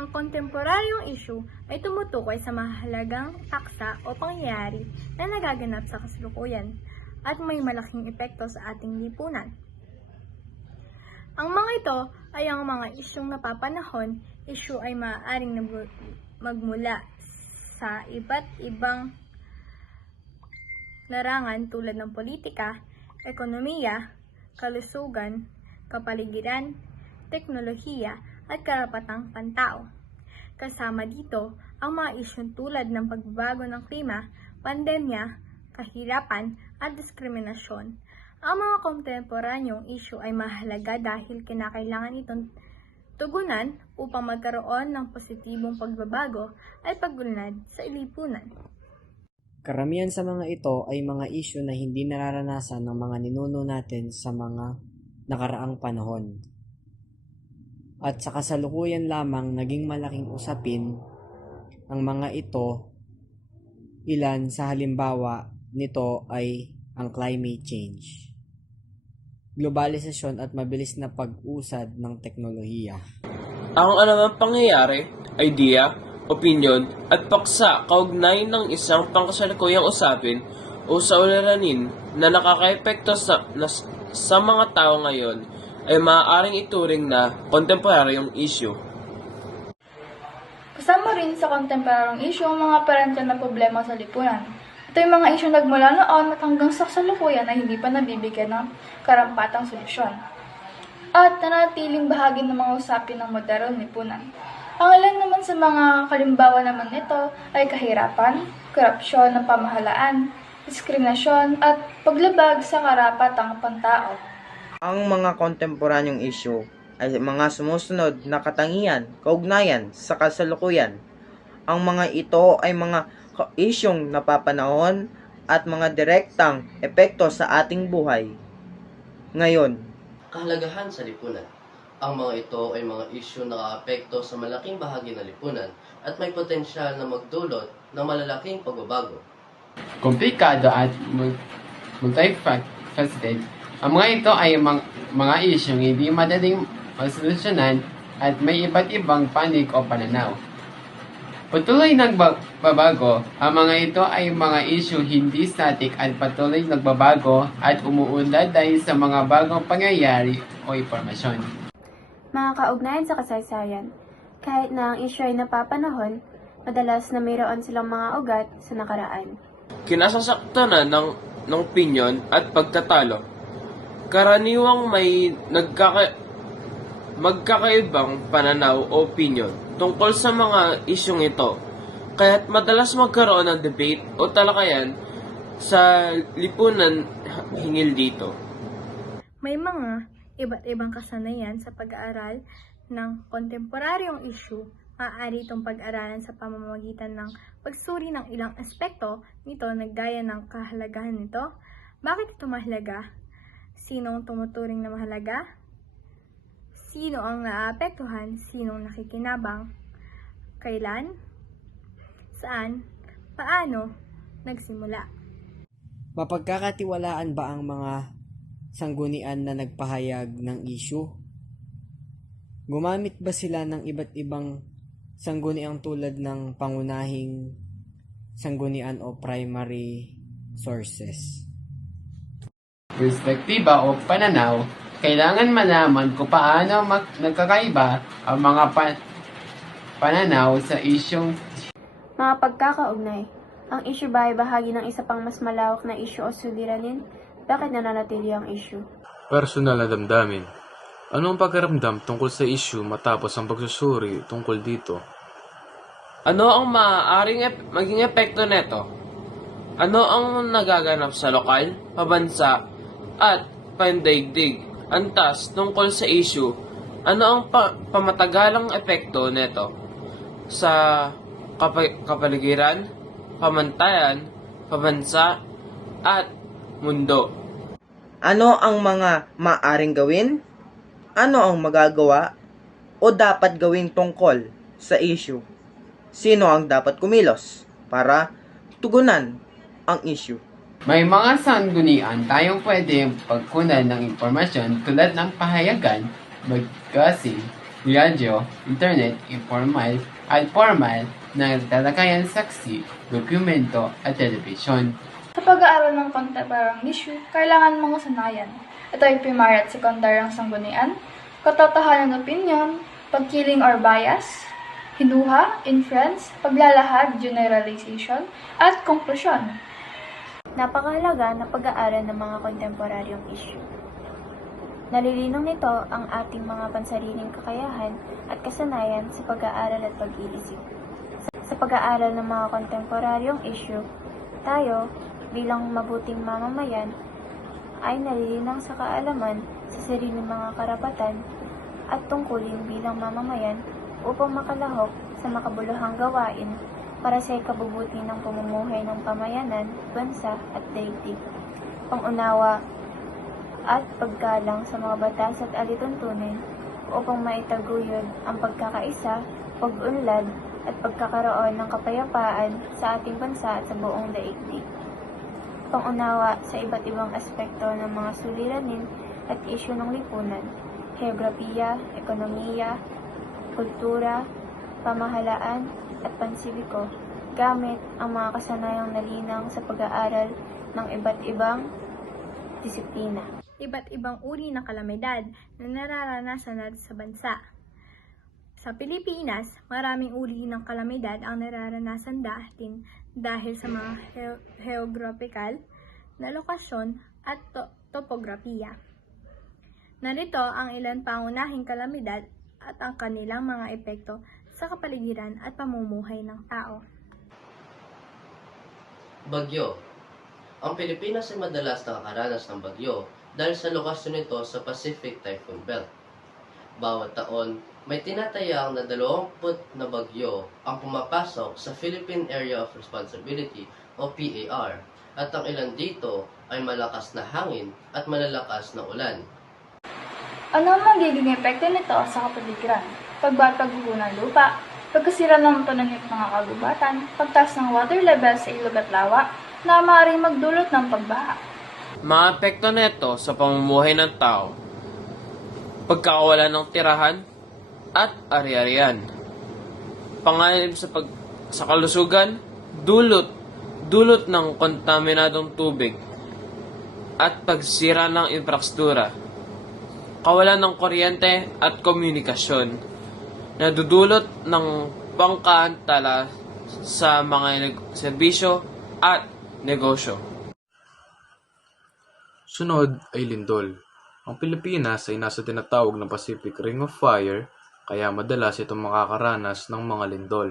Ang kontemporaryong issue ay tumutukoy sa mahalagang paksa o pangyayari na nagaganap sa kasalukuyan at may malaking epekto sa ating lipunan. Ang mga ito ay ang mga isyung napapanahon. Issue ay maaaring magmula sa iba't ibang larangan tulad ng politika, ekonomiya, kalusugan, kapaligiran, teknolohiya, at karapatang pantao. Kasama dito ang mga isyung tulad ng pagbabago ng klima, pandemya, kahirapan, at diskriminasyon. Ang mga kontemporanyong issue ay mahalaga dahil kinakailangan itong tugunan upang magkaroon ng positibong pagbabago at pag-unlad sa lipunan. Karamihan sa mga ito ay mga issue na hindi nararanasan ng mga ninuno natin sa mga nakaraang panahon. At sa kasalukuyan lamang naging malaking usapin ang mga ito. Ilan sa halimbawa nito ay ang climate change, globalisasyon at mabilis na pag-usad ng teknolohiya. Ang anumang pangyayari, idea, opinyon at paksa kaugnay ng isang pangkasalukuyang usapin o sa uliranin na nakakaepekto sa mga tao ngayon ay maaaring ituring na kontemporaryong issue. Kasama rin sa kontemporaryong issue ang mga parental na problema sa lipunan. Ito yung mga issue nagmula noon at hanggang sa kasalukuyan na hindi pa nabibigyan ng karampatang solusyon. At nanatiling bahagi ng mga usapin ng modernong lipunan. Ang ilan naman sa mga kalimbawa naman nito ay kahirapan, korupsyon ng pamahalaan, diskriminasyon at paglabag sa karapatang pantao. Ang mga kontemporanyong issue ay mga sumusunod na katangian, kaugnayan sa kasalukuyan. Ang mga ito ay mga isyong napapanahon at mga direktang epekto sa ating buhay ngayon. Kahalagahan sa lipunan. Ang mga ito ay mga isyu na nakaapekto sa malaking bahagi ng lipunan at may potensyal na magdulot ng malalaking pagbabago. Komplikado at multifaceted, ang mga ito ay mga isyong hindi madaling masolusyonan at may iba't ibang panig o pananaw. Patuloy nagbabago, ang mga ito ay mga issue hindi static at patuloy nagbabago at umuunlad dahil sa mga bagong pangyayari o impormasyon. Mga kaugnayan sa kasaysayan, kahit na ang issue ay napapanahon, madalas na mayroon silang mga ugat sa nakaraan. Kinasasaktanan ng opinyon at pagtatalo. Karaniwang may magkakaibang pananaw o opinyon tungkol sa mga isyong ito, kaya't madalas magkaroon ng debate o talakayan sa lipunan hinggil dito. May mga iba't ibang kasanayan sa pag-aaral ng kontemporaryong issue. Maaari itong pag-aralan sa pamamagitan ng pagsuri ng ilang aspekto nito na gaya ng kahalagahan nito, bakit ito mahalaga, sino ang tumuturing na mahalaga, sino ang naapektuhan, sino ang nakikinabang, kailan, saan, paano, nagsimula. Mapagkakatiwalaan ba ang mga sanggunian na nagpahayag ng issue? Gumamit ba sila ng iba't ibang sangguniang tulad ng pangunahing sanggunian o primary sources? Perspektiba o pananaw, kailangan malaman kung paano nagkakaiba ang mga pananaw sa isyong. Mga pagkakaugnay, ang issue ba ay bahagi ng isa pang mas malawak na issue o suliranin? Bakit nananatili ang issue? Personal na damdamin. Ano ang pakiramdam tungkol sa issue matapos ang pagsusuri tungkol dito? Ano ang maaaring maging epekto nito? Ano ang nagaganap sa lokal, pabansa, at pandaigdig? Antas tungkol sa issue, ano ang pamatagalang epekto nito sa kapaligiran, pamantayan, pabansa, at mundo? Ano ang mga maaring gawin? Ano ang magagawa o dapat gawin tungkol sa issue? Sino ang dapat kumilos para tugunan ang issue? May mga sanggunian tayong pwede pagkunan ng impormasyon tulad ng pahayagan, magazine, radyo, internet, informal at formal na talakayan, saksi, dokumento at telebisyon. Sa pag-aaral ng contemporary issue, kailangan mga sanayan. Ito ay primary at sekundaryang sanggunian, katotohanan opinion, pagkiling or bias, hinuha, inference, paglalahad, generalization, at konklusyon. Napakahalaga na pag-aaral ng mga kontemporaryong issue. Nalilinong nito ang ating mga pansariling kakayahan at kasanayan sa pag-aaral at pag-iisip. Sa pag-aaral ng mga kontemporaryong issue, tayo, bilang mabuting mamamayan, ay nalilinang sa kaalaman sa sariling mga karapatan at tungkulin bilang mamamayan upang makalahok sa makabuluhang gawain para sa ikabubuti ng pamumuhay ng pamayanan, bansa at daigdig. Pangunawa at paggalang sa mga batas at alituntunin upang maitaguyod ang pagkakaisa, pag-unlad at pagkakaroon ng kapayapaan sa ating bansa at sa buong daigdig. Pangunawa sa iba't ibang aspekto ng mga suliranin at isyu ng lipunan, heograpiya, ekonomiya, kultura, pamahalaan at pansibiko, gamit ang mga kasanayang nalinang sa pag-aaral ng iba't ibang disiplina. Iba't ibang uri ng kalamidad na nararanasan natin sa bansa. Sa Pilipinas, maraming uri ng kalamidad ang nararanasan natin dahil sa mga geographical na lokasyon at topografiya. Narito ang ilan pangunahing kalamidad at ang kanilang mga epekto sa kapaligiran at pamumuhay ng tao. Bagyo. Ang Pilipinas ay madalas nakakaranas ng bagyo dahil sa lokasyon nito sa Pacific Typhoon Belt. Bawat taon, may tinatayang na 20 na bagyo ang pumapasok sa Philippine Area of Responsibility o PAR at ang ilan dito ay malakas na hangin at malalakas na ulan. Ano ang magiging epekto nito sa kapaligiran? Pagguho ng lupa, pagkasira ng pananim ng mga kagubatan, pagtaas ng water level sa ilog at lawa na maaaring magdulot ng pagbaha. Mga epekto nito sa pamumuhay ng tao, pagkakawalan ng tirahan at ari-arian, panganib sa kalusugan, dulot ng kontaminadong tubig, at pagsira ng infrastruktura, kawalan ng kuryente at komunikasyon, nadudulot ng pangkaantala sa mga serbisyo at negosyo. Sunod ay lindol. Ang Pilipinas ay nasa tinatawag na Pacific Ring of Fire, kaya madalas itong makakaranas ng mga lindol.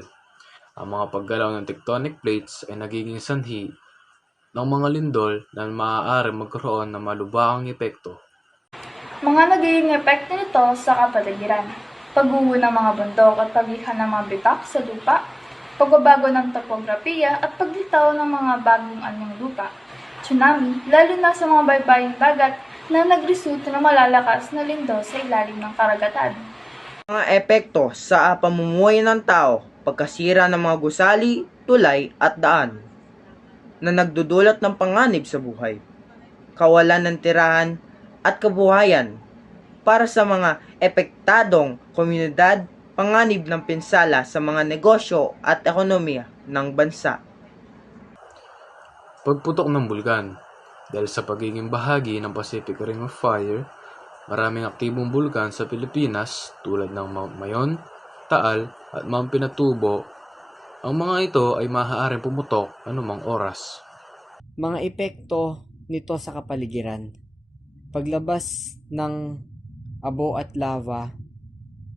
Ang mga paggalaw ng tectonic plates ay nagiging sanhi ng mga lindol na maaari magkaroon ng malubhang epekto. Mga nagiging epekto nito sa kapaligiran, pagguho ng mga bundok at paglihan ng mga bitak sa lupa, pagbabago ng topografiya at paglitaw ng mga bagong anyong lupa, tsunami, lalo na sa mga baybaying dagat na nagresulta ng malalakas na lindol sa ilalim ng karagatan. Mga epekto sa pamumuhay ng tao, pagkasira ng mga gusali, tulay at daan na nagdudulot ng panganib sa buhay, kawalan ng tirahan at kabuhayan para sa mga epektadong komunidad, panganib ng pinsala sa mga negosyo at ekonomiya ng bansa. Pagputok ng bulkan. Dahil sa pagiging bahagi ng Pacific Ring of Fire, maraming aktibong bulkan sa Pilipinas tulad ng Mount Mayon, Taal at Mount Pinatubo. Ang mga ito ay maaaring pumutok anumang oras. Mga epekto nito sa kapaligiran. Paglabas ng abo at lava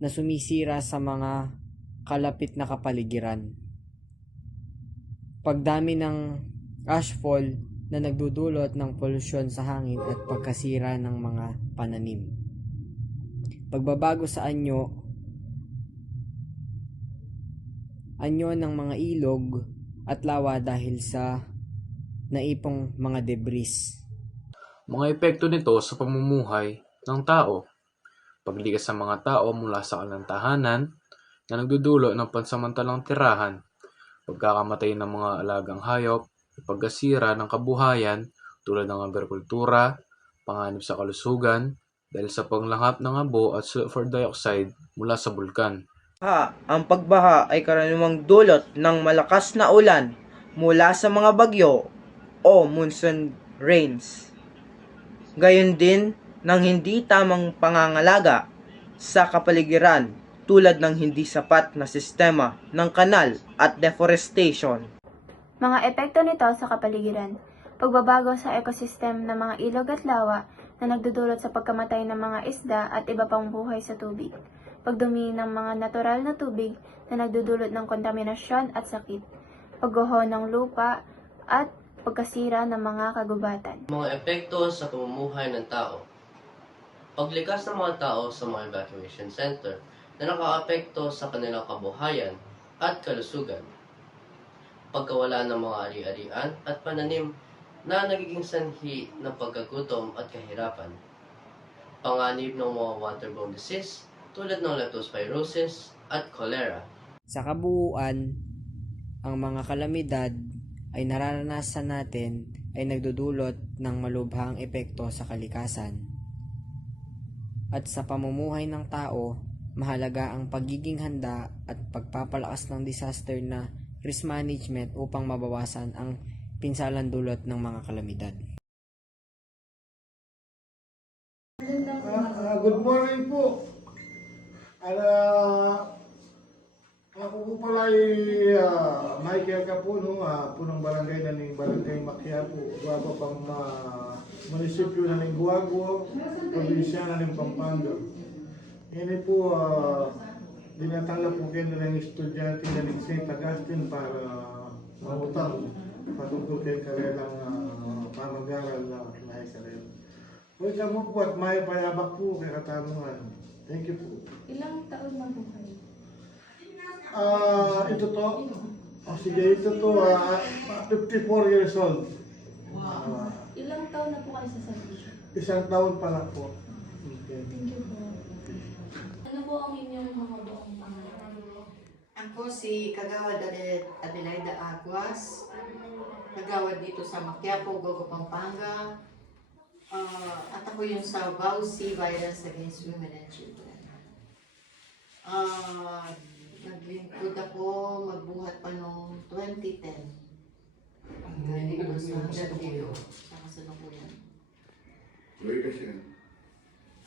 na sumisira sa mga kalapit na kapaligiran. Pagdami ng ashfall na nagdudulot ng polusyon sa hangin at pagkasira ng mga pananim. Pagbabago sa anyo ng mga ilog at lawa dahil sa naipong mga debris. Mga epekto nito sa pamumuhay ng tao. Paglikas sa mga tao mula sa kanilang tahanan na nagdudulot ng pansamantalang tirahan, pagkakamatay ng mga alagang hayop, pagkasira ng kabuhayan tulad ng agrikultura, panganib sa kalusugan, dahil sa panglanghap ng abo at sulfur dioxide mula sa bulkan. Ang pagbaha ay karaniwang dulot ng malakas na ulan mula sa mga bagyo o monsoon rains. Gayon din ng hindi tamang pangangalaga sa kapaligiran tulad ng hindi sapat na sistema ng kanal at deforestation. Mga epekto nito sa kapaligiran. Pagbabago sa ekosistem ng mga ilog at lawa na nagdudulot sa pagkamatay ng mga isda at iba pang buhay sa tubig. Pagdumi ng mga natural na tubig na nagdudulot ng kontaminasyon at sakit. Pagguho ng lupa at pagkasira ng mga kagubatan. Mga epekto sa pamumuhay ng tao. Paglikas ng mga tao sa mga evacuation center na nakaapekto sa kanilang kabuhayan at kalusugan. Pagkawala ng mga ari-arian at pananim na nagiging sanhi ng pagkagutom at kahirapan. Panganib ng mga waterborne disease tulad ng leptospirosis at cholera. Sa kabuuan, ang mga kalamidad ay nararanasan natin ay nagdudulot ng malubhang epekto sa kalikasan. At sa pamumuhay ng tao, mahalaga ang pagiging handa at pagpapalakas ng disaster na risk management upang mabawasan ang pinsalang dulot ng mga kalamidad. Good morning po. Ako po pala ay Michael Capuno, punong barangay na ning Barangay Maquiapo, Guapo pang munisipyo na ning Guaguo, probinsya na ning Pampanga. Ini po, dinatala po kayo na ng estudyante na ning St. Augustine para mautang patungkol kay karelang pamag-aral na karela. Huwag mo po at may payabak po kay katanungan. Thank you po. Ilang taon na po kayo? Ito to. Sige, ito to. 54 years old. Ilang taon na po kayo sa servisyo? Isang taon pa lang po. Okay. Thank you po. Ano po ang inyong mga buong pangalan? Ako si Kagawad Adelaida Aguas. Kagawad dito sa Maquiapo, Gogo, Pampanga. At ako yung sa VAUSI, Violence Against Women and Children. Naglingkod ako magbuhat pa noong 2010. Dito sa Gatio, sa kasalukuyan.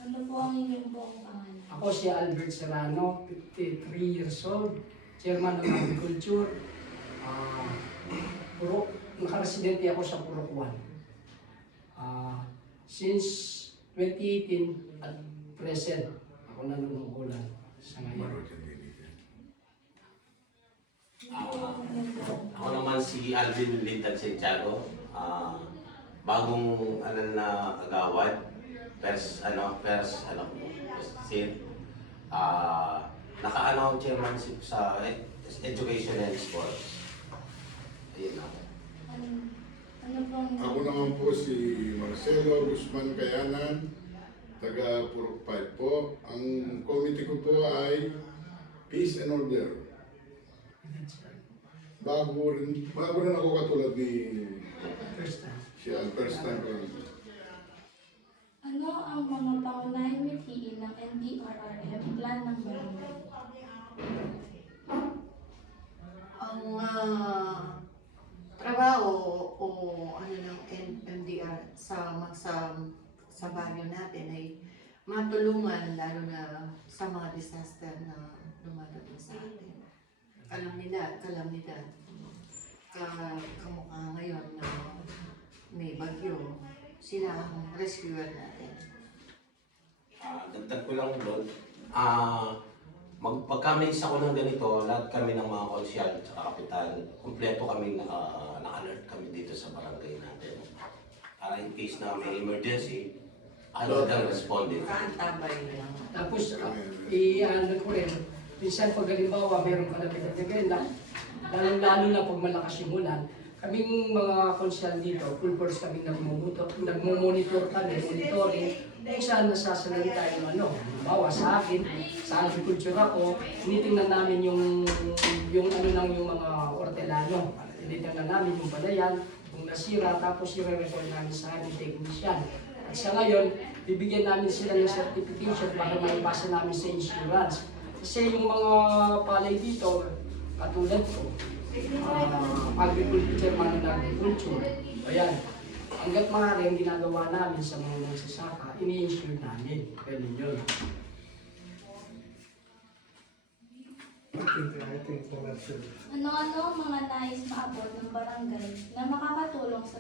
Ano po ang inyong buong pangalan? Ako si Albert Serrano, 53 years old, chairman ng agriculture. Nakaresidente ako sa Purok 1. Since 2018 at present, ako nanunungkulan sa ngayon. Ako naman si Alvin Lintan Santiago, bagong na agawad, first seat. Naka chairmanship sa education and sports. Ayun na. Ako naman po si Marcelo Guzman Kayanan, taga Purok 5 po. Ang committee ko po ay Peace and Order. Bago rin ako katulad ni siya, first time ko lang. Ano ang mga pangunahing mithiin ng NDRRM plan ng barangay? Ang trabaho o ano ng MDR sa baryo natin ay matulungan lalo na sa mga disaster na dumadating sa atin. Kalamidad. Kamukha ngayon na may bagyo, sila ang rescuer natin. Dagdag ko lang doon, pagka may isa ko ng ganito, lahat kami ng mga konsyal at kapital, kumpleto kami naka-alert kami dito sa barangay natin. Para in case na may emergency, agad ang responded. Tapos, i-ano ko rin, minsan pag halimbawa mayroon ka na pinagaganda, lalo na pag malakas yung ulan, kaming mga konsyal dito, full force kami nagmumonitor kami, monitoring, kung saan nasasalan tayo halimbawa sa akin, sa agriculture ako, tinitingnan namin yung mga hortelano, tinitingnan namin yung palayan, kung nasira, tapos i-report namin sa aming technician. At At sa ngayon, bibigyan namin sila ng certification para maipasa namin sa insurance. Kasi yung mga palay dito, katulad ko, agriculture, man agriculture, ayan, hanggat maaari ang ginagawa namin sa mga magsasaka, ini-insure namin. Ganun yun. I think that's it. Ano-ano ang mga nais maabot ng barangay na makakatulong sa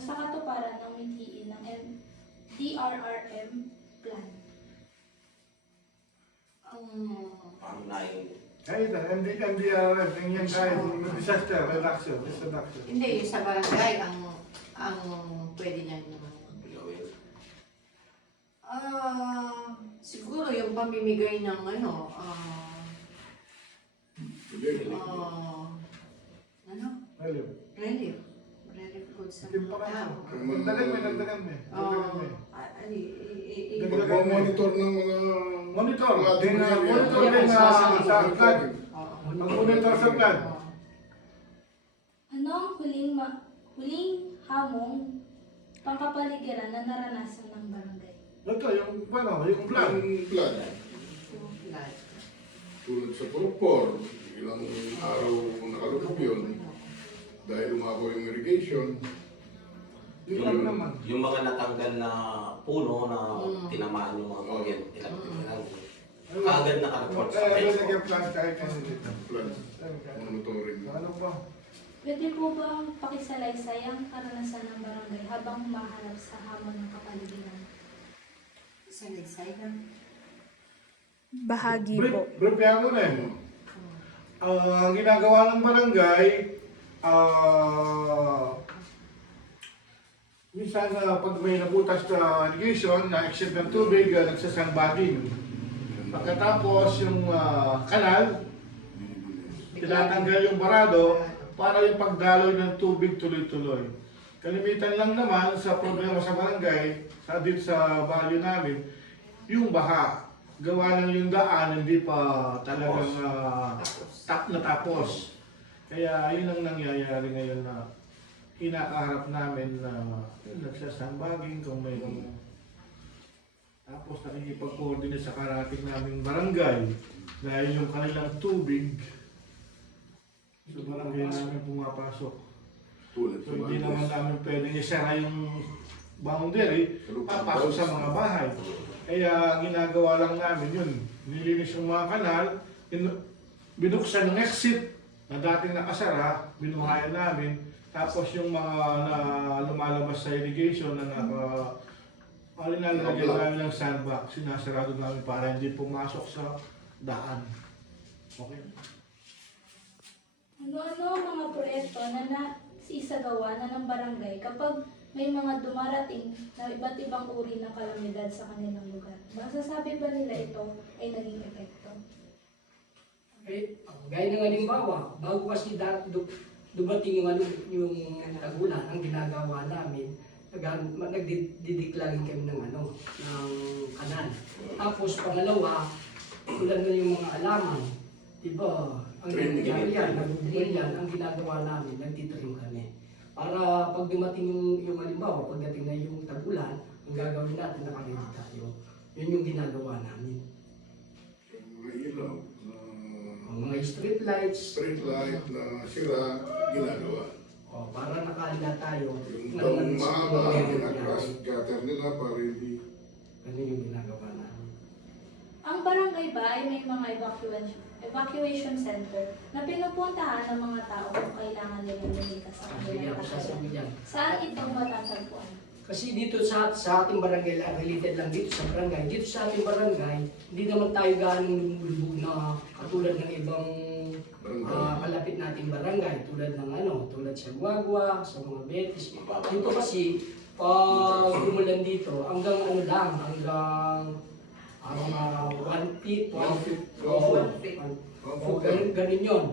sakatuparan ng mithiin ng DRRM plan? Kahit MDRF, yung kahit disaster reduction. Hindi, yung sa barangay, ang pwede niya siguro yung pamimigay ng relief goods sa mga tao. Dagdagan mo. Pagmamonitor ng mga... Monitor mga din sa flood. Mag-monitor sa flood. Ano ang huling hamong pangkapaligiran na naranasan ng barangay? Ito, yung flood. Yung flood. Tulad sa Purpur, ilang araw nakalupok yun. Dahil umabo yung irrigation. Yung mga natanggal na puno na tinamaan yung mga kuryente, kaagad nakareport sa Facebook. Flood monitoring. Pwede po bang pakisalaysay ang karanasan ng barangay habang humaharap sa hamon ng kapaligiran? Salaysay lang. Bahagi po. Briefyan mo na eh. Ang ginagawa ng barangay, minsan pag may nabutas na irrigation, na-exceed ng tubig, nagsasandbagging. Pagkatapos yung kanal, tinatanggal yung barado para yung pagdaloy ng tubig tuloy-tuloy. Kalimitan lang naman sa problema sa barangay, dito sa baryo namin, yung baha. Gawa ng yung daan, hindi pa talagang natapos. Kaya yun ang nangyayari ngayon na kinakaharap namin na nagsasandbagging kung mayroong tapos nakikipag-coordinate sa karating naming barangay dahil yung kanilang tubig sa barangay namin pumapasok. So hindi naman namin pwedeng isara yung boundary papasok sa mga bahay. Kaya ginagawa lang namin yun. Nilinis yung mga kanal, binuksan ng exit na dating nakasara, binuhayan namin. Tapos yung mga na lumalabas sa irrigation na nilalagyan namin ng sandbox, sinasarado namin para hindi pumasok sa daan. Okay? Ano-ano ang mga proyekto na isagawa na ng barangay kapag may mga dumarating na iba't ibang uri ng kalamidad sa kanilang lugar? Masasabi ba nila ito ay naging epekto? Gaya ng halimbawa, bago kasi dumating yung tagulan, ang ginagawa namin, nagdidiklarin kami ng kanal. Tapos pangalawa, tulad na yung mga alaman, diba, ang nangyayari yan, ang ginagawa namin, nagtitrim kami. Para pag dumating yung halimbawa, pagdating na yung tagulan, ang gagawin natin, nakaredy tayo. Yun yung ginagawa namin. Mga ilaw. Mga street lights. Street light na sira, ginagawa. Para nakahanda tayo. Yung tanong mahaba, ginag-grass gutter nila para hindi. Ganun yung ginagawa namin. Ang barangay ba ay may mga evacuation center na pinupuntahan ng mga tao kung kailangan nilang lumikas sa kanilang tahanan? Saan ito matatagpuan? Kasi dito sa ating barangay, related lang dito sa barangay. Dito sa ating barangay, hindi naman tayo ganong lumulubog na katulad ng ibang kalapit nating barangay. Tulad sa Guagua, sa mga Betis. Dito kasi, pag umulan dito, hanggang hanggang 1 feet. Ganun yun.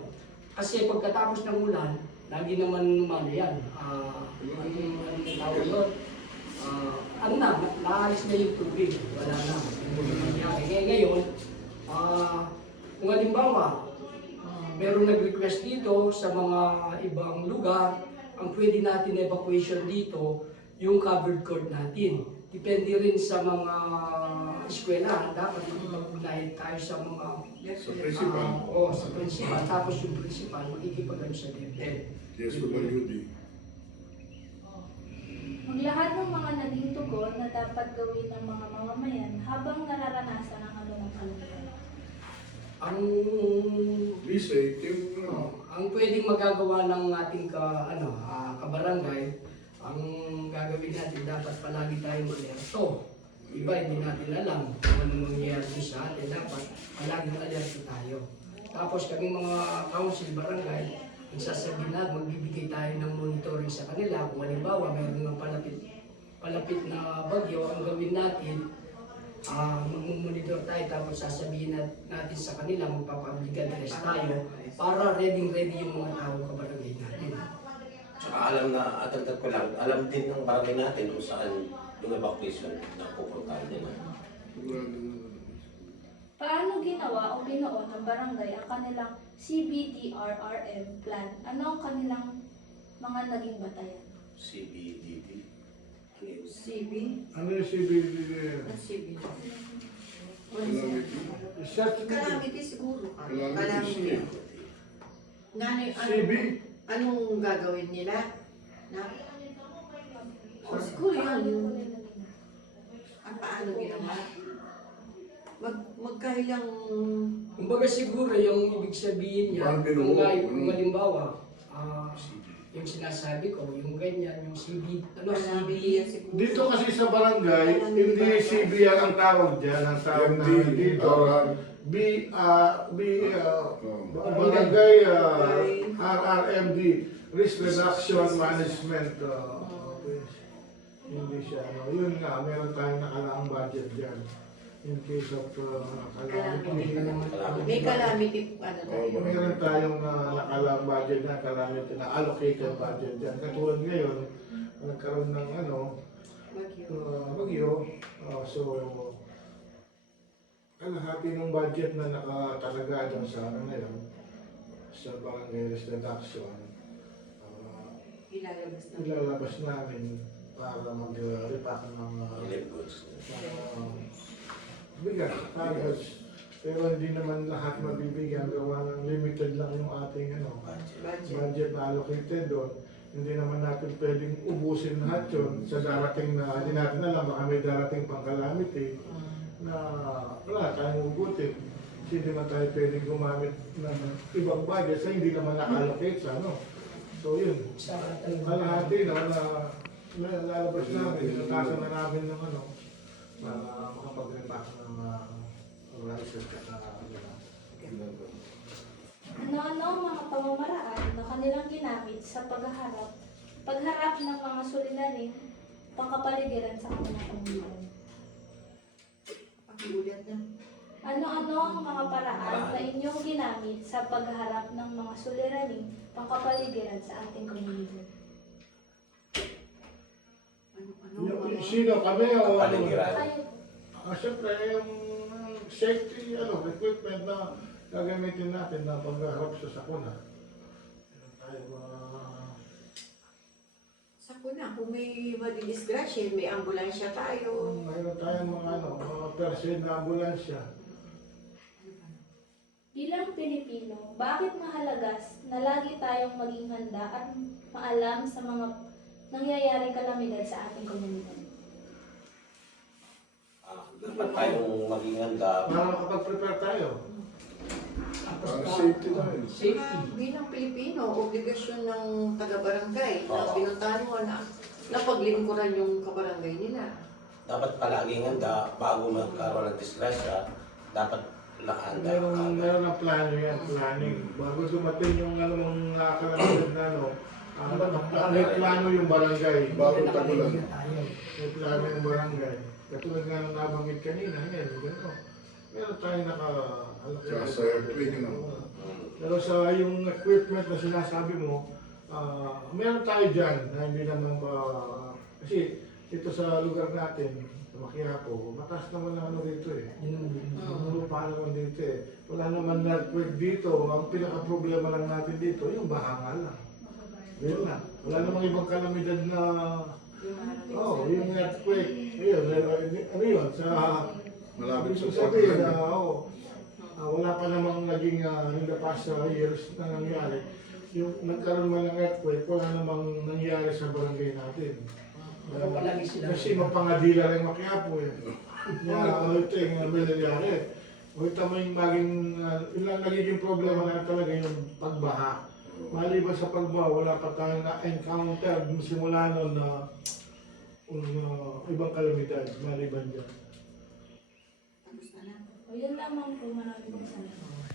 Kasi pagkatapos ng ulan, lagi naman yan. Naalis na yung tubig. Wala na. Ngayon, kung halimbawa, merong nag-request dito sa mga ibang lugar, ang pwede natin evacuation dito, yung covered court natin. depende rin sa mga eskwela. Dapat makipag-ugnayan tayo sa mga Sa principal. sa principal. Tapos yung principal, makikipag-ano sa DepEd. DSWD. Maglahat ng mga naging tugon na dapat gawin ng mga mamamayan habang nararanasan ang anumang kalamidad. Ang Please say, Tim, ang pwedeng magagawa ng ating kabarangay, ang gagawin natin, dapat palagi tayong alerto. Iba, hindi natin alam kung anong nangyayari sa atin. Dapat palaging alerto tayo. Tapos kaming mga council barangay, ang sasabihin na magbibigay tayo ng monitoring sa kanila. Kung halimbawa, mayroon ng palapit na bagyo, ang gawin natin, mag-monitor tayo, tapos sasabihin natin sa kanila, magpapabligan test tayo para ready yung mga tao kabarangay natin. Tsaka alam na, atagtag ko lang, alam din ng barangay natin kung saan yung evacuation na pupuntahan nila. Paano ginawa o binuo ng barangay ang kanilang CBDRRM plan? Ano ang kanilang mga naging batayan? CBDP. CB? Ano yung CBD? CB. Calamity. Calamity siguro. Calamity. CB? Anong gagawin nila? Siguro yun. Paano ginawa? Magkahilang... Kumbaga siguro yung ibig sabihin niya, kung halimbawa, yung sinasabi ko, yung ganyan, yung CB, Dito kasi sa barangay, hindi CB ang tawag dyan. Ang tawag na dito, barangay RRMD, Risk Reduction Management. Hindi siya. Yun nga, meron tayong nakalaang budget dyan. In case of calamity. May calamity, Meron tayong nakalaang budget na calamity na allocated budget dyan. Katulad ngayon, nagkaroon ng bagyo. So, kalahati ng budget na nakatalaga dyan sa ngayon, sa barangay risk reduction, ilalabas namin para mag-repack ng bigat, tapos pero hindi naman lahat mabibigyan gawa ng limited lang yung ating budget na allocated doon. Hindi naman natin pwedeng ubusin lahat yun sa darating na hindi natin alam, baka may darating pang calamity na wala tayong ugutin. Hindi naman tayo pwedeng gumamit ng ibang budget sa hindi naman naka-allocate sa So yun, kalahati na lalabas namin, natasan na namin ng para makapag-repack ng rice at Ano-ano ang mga pamamaraan na kanilang ginamit sa pagharap ng mga suliraning pangkapaligiran sa kanilang komunidad? Ano-ano ang mga paraan na inyong ginamit sa pagharap ng mga suliraning pangkapaligiran sa ating komunidad? Sino kami o Kapaligiran. Siyempre, yung safety equipment na gagamitin natin na pagharap sa sakuna. Sakuna, kung may madidisgrasya, may ambulansya tayo. Mayroon tayong mga person na ambulansya. Bilang Pilipino, bakit mahalagas na lagi tayong maging handa at maalam sa mga nangyayaring kalamidad sa ating komunidad? Dapat tayong maging handa. Para makapag-prepare tayo. Safety tayo. Bilang Pilipino, obligasyon ng taga-barangay na pinuntahan mo na paglingkuran yung kabarangay nila. Dapat palaging handa bago magkaroon ng disgrasya. Dapat nakahanda. Meron ng plano yan, planning. Bago dumating yung kalamidad na may plano yung barangay. Bago tagulan. May plano yung barangay. Katulad nga nang nabanggit kanina, meron tayong Tsaka sa earthquake, Pero sa yung equipment na sinasabi mo, meron tayo dyan na hindi naman kasi dito sa lugar natin, sa Maquiapo, mataas naman na dito lupa naman dito Wala naman na earthquake dito. Ang pinaka-problema lang natin dito, yung bahanga lang. Yun na. Wala namang ibang kalamidad na Yung earthquake. Ayun, ano yun, sa... Malapit sa sabihin Portland. na, wala pa namang naging in the past years na nangyari. Yung nagkaroon man ng earthquake, wala namang nangyari sa barangay natin. Kasi mapangadila lang Maquiapo eh. Ito yung nangyari. Ito may maging, ilang nagiging problema na talaga yung pagbaha. Maliban sa pagbaha, wala pa tayong na-encounter simula noon na ibang kalamidad, maliban dyan. O, yun lamang po. Maraming salamat.